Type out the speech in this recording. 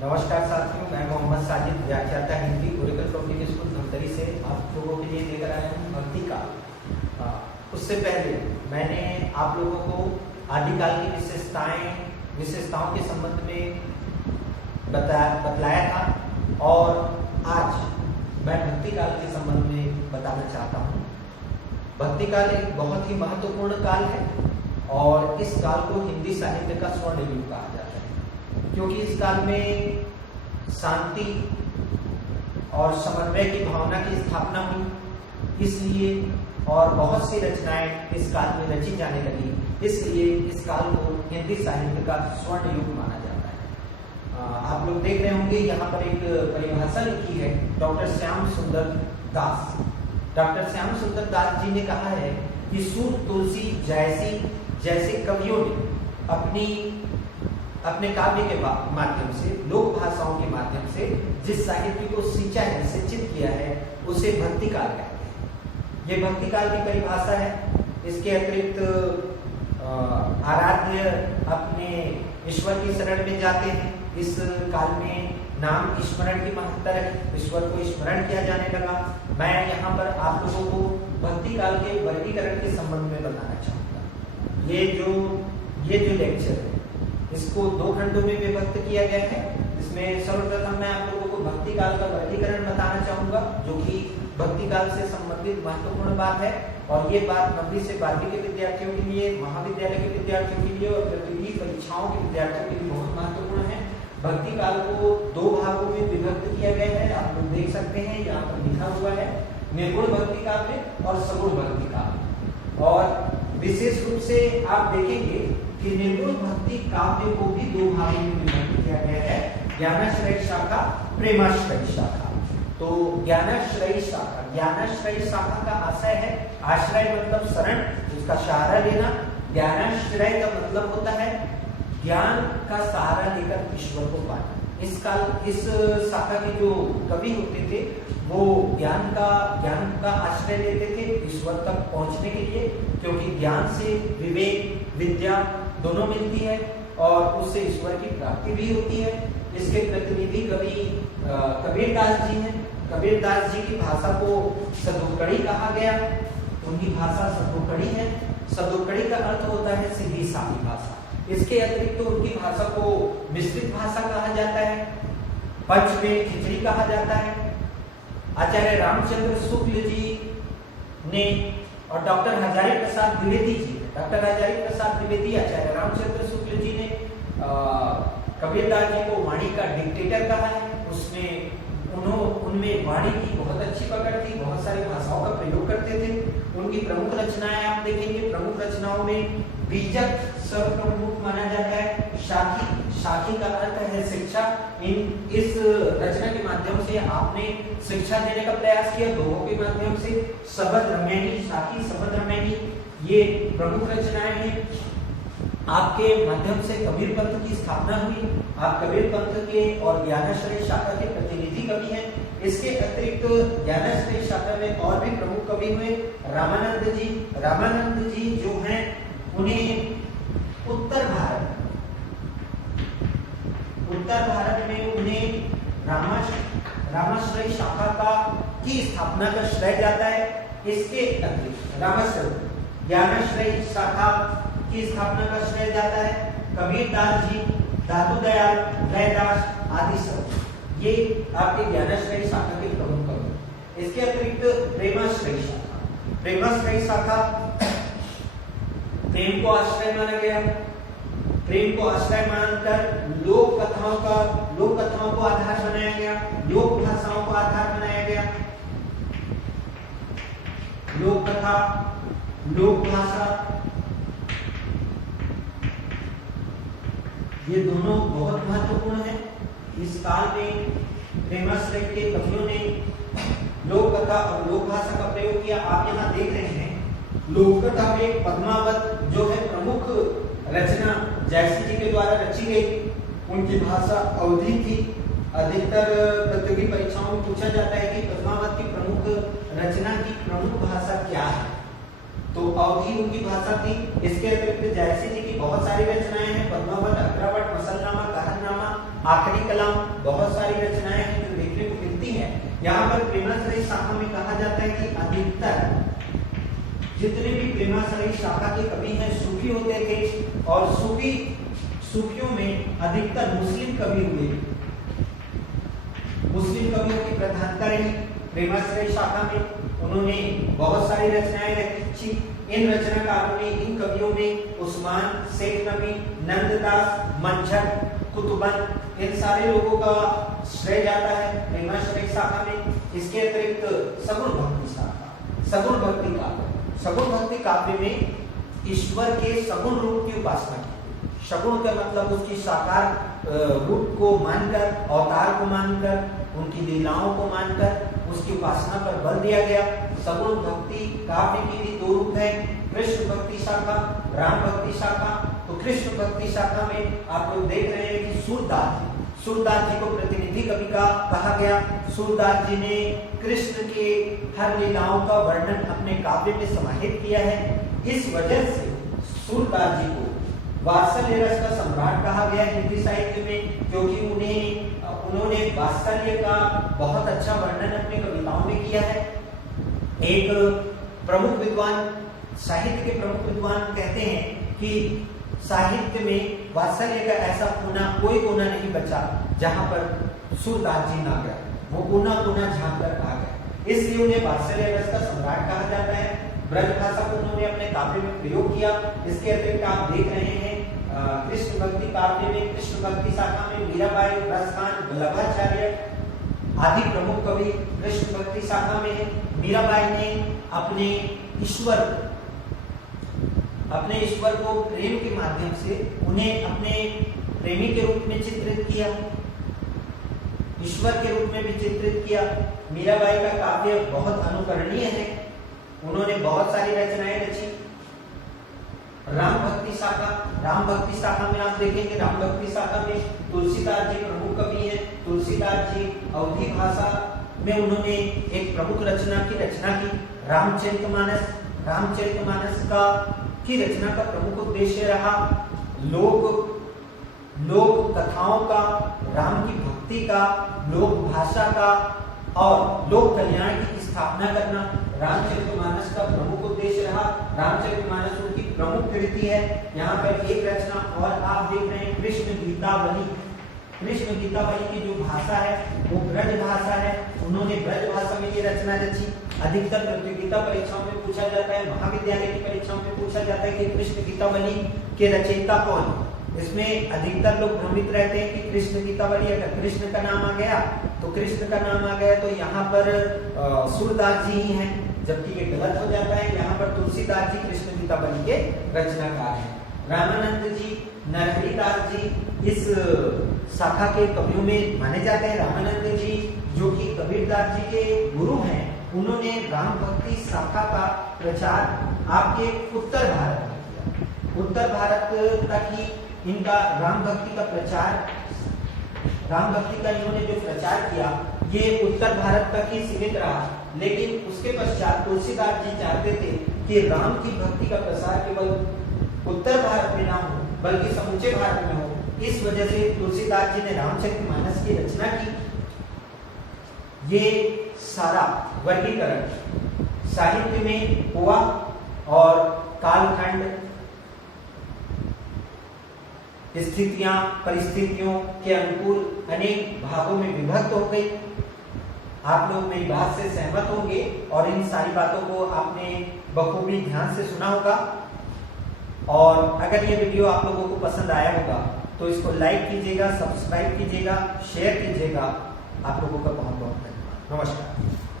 नमस्कार साथियों, मैं मोहम्मद साजिद, व्याख्याता Hindi Oracle public school Dhamtari से आप लोगों के लिए लेकर आया हूँ भक्ति का। उससे पहले मैंने आप लोगों को आदिकाल की विशेषताओं के संबंध में बतलाया था और आज मैं भक्ति काल के संबंध में बताना चाहता हूँ। भक्ति काल एक बहुत ही महत्वपूर्ण काल है और इस काल को हिंदी साहित्य का स्वर्ण युग कहा जाता है, क्योंकि इस काल में शांति और समन्वय की भावना की स्थापना हुई, इसलिए और बहुत सी रचनाएं इस काल में रची जाने लगी, इसलिए इस काल को हिंदी साहित्य का स्वर्ण युग माना जाता है। आप लोग देख रहे होंगे यहाँ पर एक परिभाषा लिखी है डॉक्टर श्याम सुंदर दास। डॉक्टर श्याम सुंदर दास जी ने कहा है कि सूर तुलसी जैसे कवियों ने अपने काव्य के माध्यम से, लोक भाषाओं के माध्यम से जिस साहित्य को सींचा है, सिंचित किया है, उसे भक्ति काल कहते हैं। ये भक्ति काल की परिभाषा है। इसके अतिरिक्त आराध्य अपने ईश्वर की शरण में जाते हैं। इस काल में नाम स्मरण की महत्ता है, ईश्वर को स्मरण किया जाने लगा। मैं यहाँ पर आप लोगों को भक्ति काल के वर्गीकरण के संबंध में बताना चाहूँगा। ये जो लेक्चर है इसको दो खंडों में विभक्त किया गया है। इसमें सर्वप्रथम मैं आप लोगों को भक्ति काल का वर्गीकरण बताना चाहूँगा, जो कि भक्ति काल से संबंधित महत्वपूर्ण बात है और ये बात 9वीं से 12वीं के विद्यार्थियों के लिए, महाविद्यालय के विद्यार्थियों के लिए और प्रतियोगी परीक्षाओं के विद्यार्थियों के लिए बहुत महत्वपूर्ण है। भक्ति काल को दो भागों में विभक्त किया गया है, आप लोग देख सकते हैं, यहाँ पर लिखा हुआ है निर्गुण भक्ति काव्य और सगुण भक्ति काव्य। और विशेष रूप से आप देखेंगे कि निर्गुण भक्ति काव्य को भी दो भागों में विभक्त किया गया है, ज्ञानाश्रय शाखा, प्रेमाश्रय शाखा। तो ज्ञानाश्रय शाखा का आशय है, आश्रय मतलब शरण, उसका सहारा लेना। ज्ञानाश्रय का मतलब होता है ज्ञान का सहारा लेकर ईश्वर को पाना। इस शाखा के जो कवि होते थे वो ज्ञान का आश्रय लेते थे ईश्वर तक पहुंचने के लिए, क्योंकि ज्ञान से विवेक, विद्या दोनों मिलती है और उससे ईश्वर की प्राप्ति भी होती है। इसके प्रतिनिधि कवि कबीरदास जी हैं। कबीरदास जी की भाषा को सदोकड़ी कहा गया। उनकी भाषा सदोकड़ी है। सदोकड़ी का अर्थ होता है सीधी सादी भाषा। इसके अतिरिक्त तो उनकी भाषा को मिश्रित भाषा कहा जाता है, पंचमेल खिचड़ी कहा जाता है। आचार्य रामचंद्र शुक्ल जी ने और डॉक्टर हजारी प्रसाद द्विवेदी जी, आचार्य रामचंद्र शुक्ल जी ने कबीरदास जी को वाणी का डिक्टेटर कहा है। उनमें वाणी की बहुत अच्छी पकड़ थी, बहुत सारी भाषाओं का प्रयोग करते थे। उनकी प्रमुख रचनाएं आप देखेंगे, प्रमुख रचनाओं में बीजक सर्वप्रमुख माना जाता है। शाखी का अर्थ है शिक्षा। इस रचना के माध्यम से आपने शिक्षा देने का प्रयास किया, दोहों के माध्यम से। शबद रमैनी, शाखी शबद रमैनी, ये प्रमुख रचनाएं हैं। आपके माध्यम से कबीर पंथ की स्थापना हुई। आप कबीर पंथ के और ज्ञानाश्रय शाखा के प्रतिनिधि कवि हैं। इसके अतिरिक्त ज्ञानाश्रय शाखा में और भी प्रमुख कवि हुए। रामानंद जी जो हैं, उन्हें उत्तर भारत में उन्हें रामाश्रय शाखा की स्थापना का श्रेय जाता है। इसके अतिरिक्त ज्ञानाश्रय शाखा की स्थापना का श्रेय जाता है कबीरदास जी, दादू दयाल, रैदास आदि सब, ये आपके ज्ञानाश्रय शाखा के प्रमुख कवि। इसके अतिरिक्त प्रेमाश्रय शाखा, प्रेम को आश्रय माना गया। प्रेम को आश्रय मानकर लोक कथाओं को आधार बनाया गया, लोक भाषाओं को आधार बनाया गया। लोक कथा, लोक भाषा, ये दोनों बहुत महत्वपूर्ण है। इस काल में प्रेमाश्रय के कवियों ने लोक कथा और लोक भाषा का प्रयोग किया। आप यहाँ देख रहे हैं लोक कथा में पद्मावत जो है प्रमुख रचना जयसी जी के द्वारा रची गई। उनकी भाषा अवधी थी। अधिकतर प्रतियोगी परीक्षाओं में पूछा जाता है कि पद्मावत की प्रमुख रचना की प्रमुख भाषा क्या है, तो अवधी उनकी भाषा थी। इसके अतिरिक्त जयसी जी की बहुत सारी रचनाएं हैं। पद्मावत, अग्रवट, मसलनामा, कहरनामा, आखिरी कलाम, बहुत सारी रचनाएं हैं जो देखने को मिलती हैं। यहाँ पर प्रेमाश्रयी शाखा में कहा जाता है कि अधिकतर जितने भी प्रेमाश्रयी शाखा के कवि हैं सूफी होते थे और सूफियों में अधिकतर मुस्लिम कवि हुए। मुस्लिम कवियों की प्रधानता रही प्रेमाश्रयी शाखा में। उन्होंने बहुत सारी रचनाएं रची। इन रचनाकारों ने, इन कवियों में उस्मान, शेख नबी, नंददास, मंझर, कुतुबन इन सारे लोगों का श्रेय जाता है प्रेमाश्रयी शाखा में। इसके अतिरिक्त सगुण भक्ति शाखा, सगुण भक्ति काव्य में ईश्वर के सगुण रूप की उपासना की। सगुण का मतलब उसकी साकार रूप को मानकर, अवतार को मानकर, उनकी लीलाओं को मानकर उसकी उपासना पर बल दिया गया। सगुण भक्ति काव्य की भी दो रूप है, कृष्ण भक्ति शाखा, राम भक्ति शाखा। तो कृष्ण भक्ति शाखा में आप लोग देख रहे हैं कि सूरदास जी को प्रतिनिधि कवि का कहा गया। सूरदास जी ने कृष्ण के हर लीलाओं का वर्णन अपने काव्य में समाहित किया है। इस वजह से सूरदास जी को वात्सल्य रस का सम्राट कहा गया हिंदी साहित्य में, क्योंकि उन्होंने वात्सल्य का बहुत अच्छा वर्णन अपनी कविताओं में किया है। एक प्रमुख विद्वान, साहित्य के प्रमुख विद्वान कहते हैं कि साहित्य में वात्सल्य का ऐसा कोई कोना नहीं बचा जहां पर सूरदास जी ना गया, वो कोना झांक कर आ गए। इसलिए उन्हें वात्सल्य रस का सम्राट कहा जाता है। ब्रज भाषा को उन्होंने अपने काव्य में प्रयोग किया। इसके अतिरिक्त आप देख रहे हैं कृष्ण भक्ति काव्य में, कृष्ण भक्ति शाखा में मीराबाई, रसखान, वल्लभाचार्य आदि प्रमुख कवि कृष्ण भक्ति शाखा में है। मीराबाई ने अपने ईश्वर को प्रेम के माध्यम से उन्हें अपने प्रेमी के रूप में चित्रित किया, ईश्वर के रूप में भी चित्रित किया। मीराबाई का काव्य बहुत अनुकरणीय है। उन्होंने बहुत सारी रचनाएं रची। राम भक्ति शाखा में आप देखेंगे, राम भक्ति शाखा में तुलसीदास जी प्रमुख कवि हैं। तुलसीदास जी अवधी भाषा में उन्होंने एक प्रमुख रचना की रामचरितमानस। रामचरितमानस की रचना का प्रमुख उद्देश्य रहा लोक कथाओं का, राम की भक्ति का, लोक भाषा का और लोक कल्याण की स्थापना करना रामचरितमानस का प्रमुख उद्देश्य रहा। रामचरितमानस उनकी प्रमुख कृति है। यहाँ पर एक रचना और आप देख रहे हैं, कृष्ण गीतावली। कृष्ण गीतावली की जो भाषा है वो ब्रज भाषा है। उन्होंने ब्रज भाषा में ये रचना रची। अधिकतर प्रतियोगिता परीक्षाओं में पूछा जाता है, महाविद्यालय की परीक्षाओं में पूछा जाता है कि कृष्ण गीतावली के रचयिता कौन। इसमें अधिकतर लोग भ्रमित रहते हैं कि कृष्ण गीतावली, अगर कृष्ण का नाम आ गया तो यहाँ पर सूरदास जी ही हैं, जबकि ये गलत हो जाता है। यहाँ पर तुलसीदास जी कृष्ण गीतावली के रचनाकार हैं। रामानंद जी, नरहरिदास जी इस शाखा के कवियों में माने जाते हैं। रामानंद जी जो कि कबीरदास जी के गुरु हैं, उन्होंने राम भक्ति शाखा का प्रचार आपके उत्तर भारत में किया। उत्तर भारत तक ही इनका राम भक्ति का इन्होंने जो प्रचार किया ये उत्तर भारत तक ही सीमित रहा। लेकिन उसके पश्चात तुलसीदास जी चाहते थे कि राम की भक्ति का प्रसार केवल उत्तर भारत में ना हो बल्कि समूचे भारत में हो। इस वजह से तुलसीदास जी ने रामचरितमानस की रचना की। ये सारा वर्गीकरण साहित्य में हुआ और कालखंड, स्थितियां, परिस्थितियों के अनुकूल अनेक भागों में विभक्त हो गई। आप लोग मेरी बात से सहमत होंगे और इन सारी बातों को आपने बखूबी ध्यान से सुना होगा। और अगर ये वीडियो आप लोगों को पसंद आया होगा तो इसको लाइक कीजिएगा, सब्सक्राइब कीजिएगा, शेयर कीजिएगा। आप लोगों का बहुत बहुत धन्यवाद। नमस्कार।